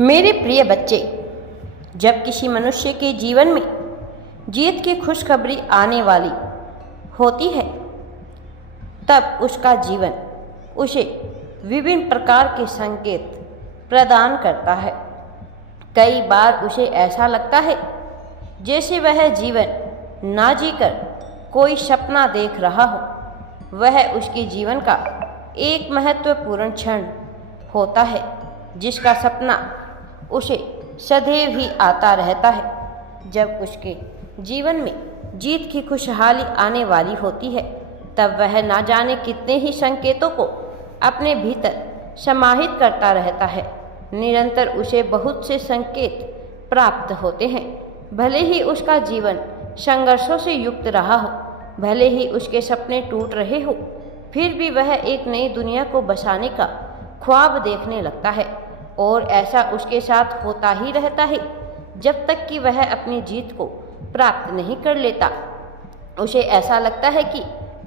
मेरे प्रिय बच्चे, जब किसी मनुष्य के जीवन में जीत की खुशखबरी आने वाली होती है, तब उसका जीवन उसे विभिन्न प्रकार के संकेत प्रदान करता है। कई बार उसे ऐसा लगता है जैसे वह जीवन ना जीकर कोई सपना देख रहा हो। वह उसके जीवन का एक महत्वपूर्ण क्षण होता है जिसका सपना उसे सदैव ही आता रहता है। जब उसके जीवन में जीत की खुशहाली आने वाली होती है, तब वह ना जाने कितने ही संकेतों को अपने भीतर समाहित करता रहता है। निरंतर उसे बहुत से संकेत प्राप्त होते हैं। भले ही उसका जीवन संघर्षों से युक्त रहा हो, भले ही उसके सपने टूट रहे हो, फिर भी वह एक नई दुनिया को बसाने का ख्वाब देखने लगता है। और ऐसा उसके साथ होता ही रहता है जब तक कि वह अपनी जीत को प्राप्त नहीं कर लेता। उसे ऐसा लगता है कि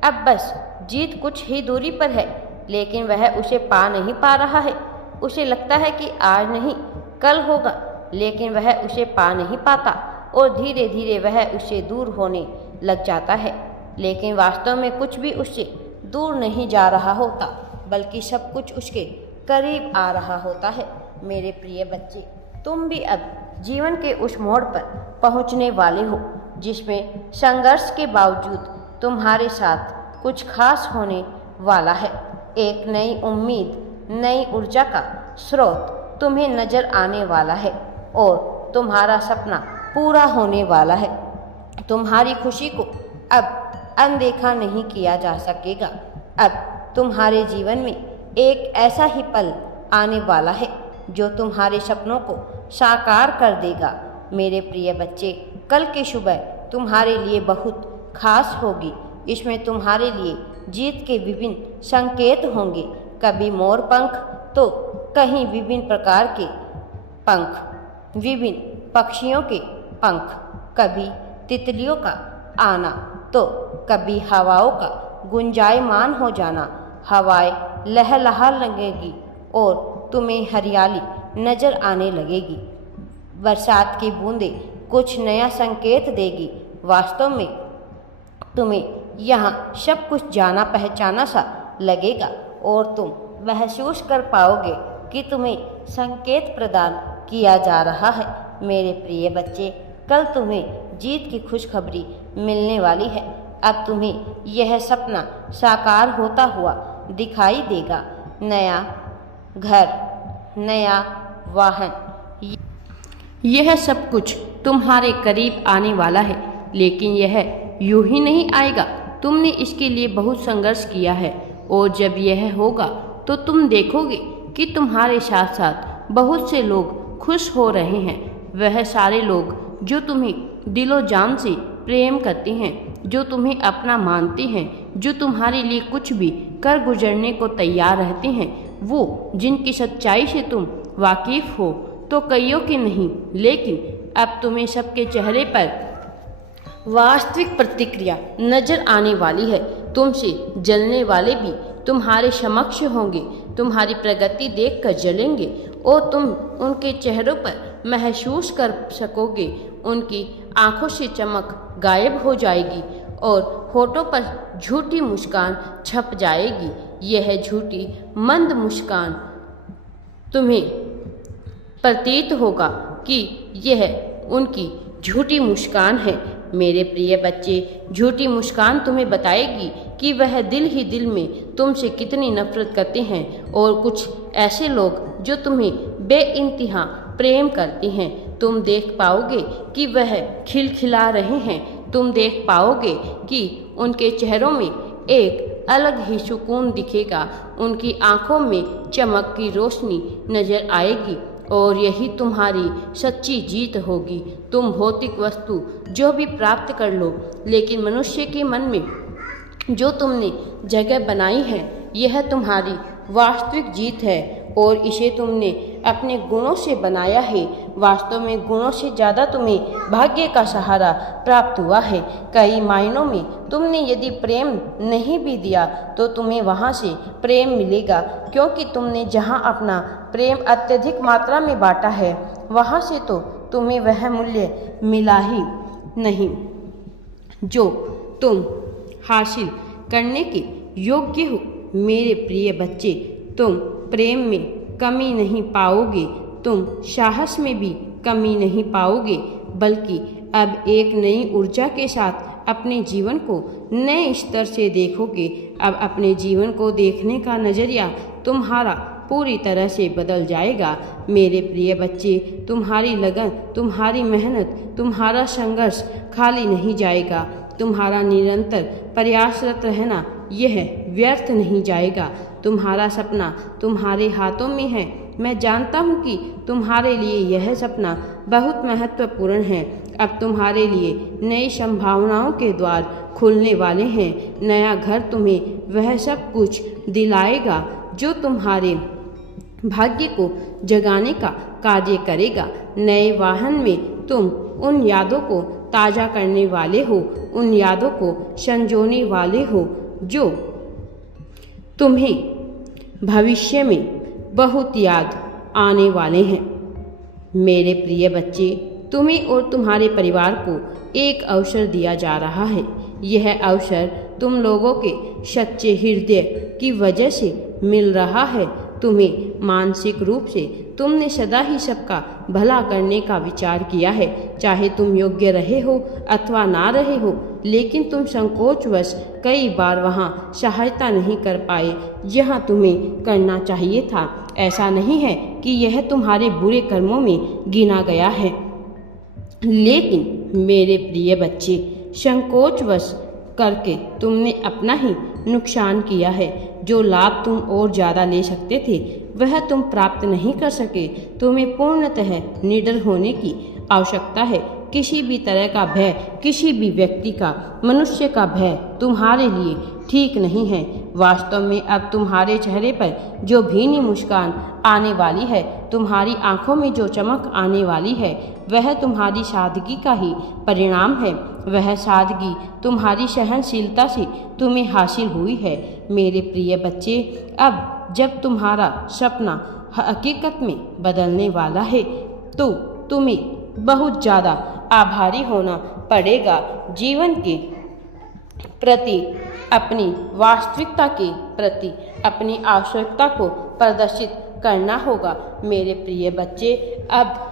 अब बस जीत कुछ ही दूरी पर है, लेकिन वह उसे पा नहीं पा रहा है। उसे लगता है कि आज नहीं कल होगा, लेकिन वह उसे पा नहीं पाता और धीरे धीरे वह उससे दूर होने लग जाता है। लेकिन वास्तव में कुछ भी उससे दूर नहीं जा रहा होता, बल्कि सब कुछ उसके करीब आ रहा होता है। मेरे प्रिय बच्चे, तुम भी अब जीवन के उस मोड़ पर पहुंचने वाले हो जिसमें संघर्ष के बावजूद तुम्हारे साथ कुछ खास होने वाला है। एक नई उम्मीद, नई ऊर्जा का स्रोत तुम्हें नजर आने वाला है और तुम्हारा सपना पूरा होने वाला है। तुम्हारी खुशी को अब अनदेखा नहीं किया जा सकेगा। अब तुम्हारे जीवन में एक ऐसा ही पल आने वाला है जो तुम्हारे सपनों को साकार कर देगा। मेरे प्रिय बच्चे, कल की सुबह तुम्हारे लिए बहुत खास होगी। इसमें तुम्हारे लिए जीत के विभिन्न संकेत होंगे। कभी मोर पंख तो कहीं विभिन्न प्रकार के पंख, विभिन्न पक्षियों के पंख, कभी तितलियों का आना तो कभी हवाओं का गुंजायमान हो जाना। हवाएं लहलहा लगेगी और तुम्हें हरियाली नजर आने लगेगी। बरसात की बूंदें कुछ नया संकेत देगी। वास्तव में तुम्हें यहाँ सब कुछ जाना पहचाना सा लगेगा और तुम महसूस कर पाओगे कि तुम्हें संकेत प्रदान किया जा रहा है। मेरे प्रिय बच्चे, कल तुम्हें जीत की खुशखबरी मिलने वाली है। अब तुम्हें यह सपना साकार होता हुआ दिखाई देगा। नया घर, नया वाहन, यह सब कुछ तुम्हारे करीब आने वाला है। लेकिन यह यूं ही नहीं आएगा। तुमने इसके लिए बहुत संघर्ष किया है और जब यह होगा तो तुम देखोगे कि तुम्हारे साथ साथ बहुत से लोग खुश हो रहे हैं। वह सारे लोग जो तुम्हें दिलो जान से प्रेम करते हैं, जो तुम्हें अपना मानते हैं, जो तुम्हारे लिए कुछ भी कर गुजरने को तैयार रहते हैं, वो जिनकी सच्चाई से तुम वाकिफ हो तो कईयों की नहीं, लेकिन अब तुम्हें सबके चेहरे पर वास्तविक प्रतिक्रिया नजर आने वाली है। तुमसे जलने वाले भी तुम्हारे समक्ष होंगे, तुम्हारी प्रगति देखकर जलेंगे और तुम उनके चेहरों पर महसूस कर सकोगे। उनकी आंखों से चमक गायब हो जाएगी और होठों पर झूठी मुस्कान छप जाएगी। यह झूठी मंद मुस्कान तुम्हें प्रतीत होगा कि यह उनकी झूठी मुस्कान है। मेरे प्रिय बच्चे, झूठी मुस्कान तुम्हें बताएगी कि वह दिल ही दिल में तुमसे कितनी नफरत करते हैं। और कुछ ऐसे लोग जो तुम्हें बेइंतहा प्रेम करते हैं, तुम देख पाओगे कि वह खिलखिला रहे हैं। तुम देख पाओगे कि उनके चेहरों में एक अलग ही सुकून दिखेगा। उनकी आंखों में चमक की रोशनी नजर आएगी और यही तुम्हारी सच्ची जीत होगी। तुम भौतिक वस्तु जो भी प्राप्त कर लो, लेकिन मनुष्य के मन में जो तुमने जगह बनाई है, यह तुम्हारी वास्तविक जीत है और इसे तुमने अपने गुणों से बनाया है। वास्तव में गुणों से ज़्यादा तुम्हें भाग्य का सहारा प्राप्त हुआ है। कई मायनों में तुमने यदि प्रेम नहीं भी दिया तो तुम्हें वहाँ से प्रेम मिलेगा, क्योंकि तुमने जहाँ अपना प्रेम अत्यधिक मात्रा में बांटा है वहाँ से तो तुम्हें वह मूल्य मिला ही नहीं जो तुम हासिल करने के योग्य हो। मेरे प्रिय बच्चे, तुम प्रेम में कमी नहीं पाओगे, तुम साहस में भी कमी नहीं पाओगे, बल्कि अब एक नई ऊर्जा के साथ अपने जीवन को नए स्तर से देखोगे। अब अपने जीवन को देखने का नज़रिया तुम्हारा पूरी तरह से बदल जाएगा। मेरे प्रिय बच्चे, तुम्हारी लगन, तुम्हारी मेहनत, तुम्हारा संघर्ष खाली नहीं जाएगा। तुम्हारा निरंतर प्रयासरत रहना यह व्यर्थ नहीं जाएगा। तुम्हारा सपना तुम्हारे हाथों में है। मैं जानता हूँ कि तुम्हारे लिए यह सपना बहुत महत्वपूर्ण है। अब तुम्हारे लिए नई संभावनाओं के द्वार खुलने वाले हैं। नया घर तुम्हें वह सब कुछ दिलाएगा जो तुम्हारे भाग्य को जगाने का कार्य करेगा। नए वाहन में तुम उन यादों को ताज़ा करने वाले हो, उन यादों को संजोने वाले हो जो तुम्हें भविष्य में बहुत याद आने वाले हैं। मेरे प्रिय बच्चे, तुम्हें और तुम्हारे परिवार को एक अवसर दिया जा रहा है। यह अवसर तुम लोगों के सच्चे हृदय की वजह से मिल रहा है। तुम्हें मानसिक रूप से तुमने सदा ही सबका भला करने का विचार किया है, चाहे तुम योग्य रहे हो अथवा ना रहे हो, लेकिन तुम संकोचवश कई बार वहाँ सहायता नहीं कर पाए जहाँ तुम्हें करना चाहिए था। ऐसा नहीं है कि यह तुम्हारे बुरे कर्मों में गिना गया है, लेकिन मेरे प्रिय बच्चे, संकोचवश करके तुमने अपना ही नुकसान किया है। जो लाभ तुम और ज़्यादा ले सकते थे वह तुम प्राप्त नहीं कर सके। तुम्हें पूर्णतः निडर होने की आवश्यकता है। किसी भी तरह का भय, किसी भी व्यक्ति का, मनुष्य का भय तुम्हारे लिए ठीक नहीं है। वास्तव में अब तुम्हारे चेहरे पर जो भीनी मुस्कान आने वाली है, तुम्हारी आंखों में जो चमक आने वाली है, वह तुम्हारी सादगी का ही परिणाम है। वह सादगी तुम्हारी सहनशीलता से तुम्हें हासिल हुई है। मेरे प्रिय बच्चे, अब जब तुम्हारा सपना हकीकत में बदलने वाला है तो तुम्हें बहुत ज़्यादा आभारी होना पड़ेगा। जीवन के प्रति, अपनी वास्तविकता के प्रति अपनी आवश्यकता को प्रदर्शित करना होगा। मेरे प्रिय बच्चे, अब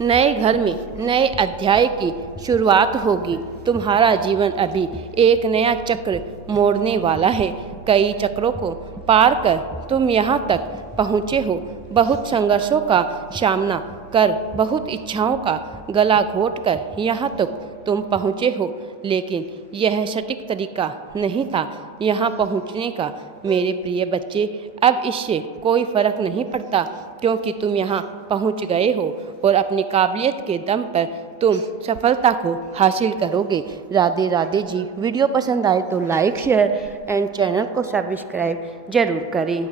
नए घर में नए अध्याय की शुरुआत होगी। तुम्हारा जीवन अभी एक नया चक्र मोड़ने वाला है। कई चक्रों को पार कर तुम यहाँ तक पहुँचे हो। बहुत संघर्षों का सामना कर, बहुत इच्छाओं का गला घोट कर यहाँ तक तुम पहुँचे हो, लेकिन यह सटीक तरीका नहीं था यहाँ पहुँचने का। मेरे प्रिय बच्चे, अब इससे कोई फर्क नहीं पड़ता, क्योंकि तुम यहाँ पहुँच गए हो और अपनी काबिलियत के दम पर तुम सफलता को हासिल करोगे। राधे राधे जी। वीडियो पसंद आए तो लाइक, शेयर एंड चैनल को सब्सक्राइब जरूर करें।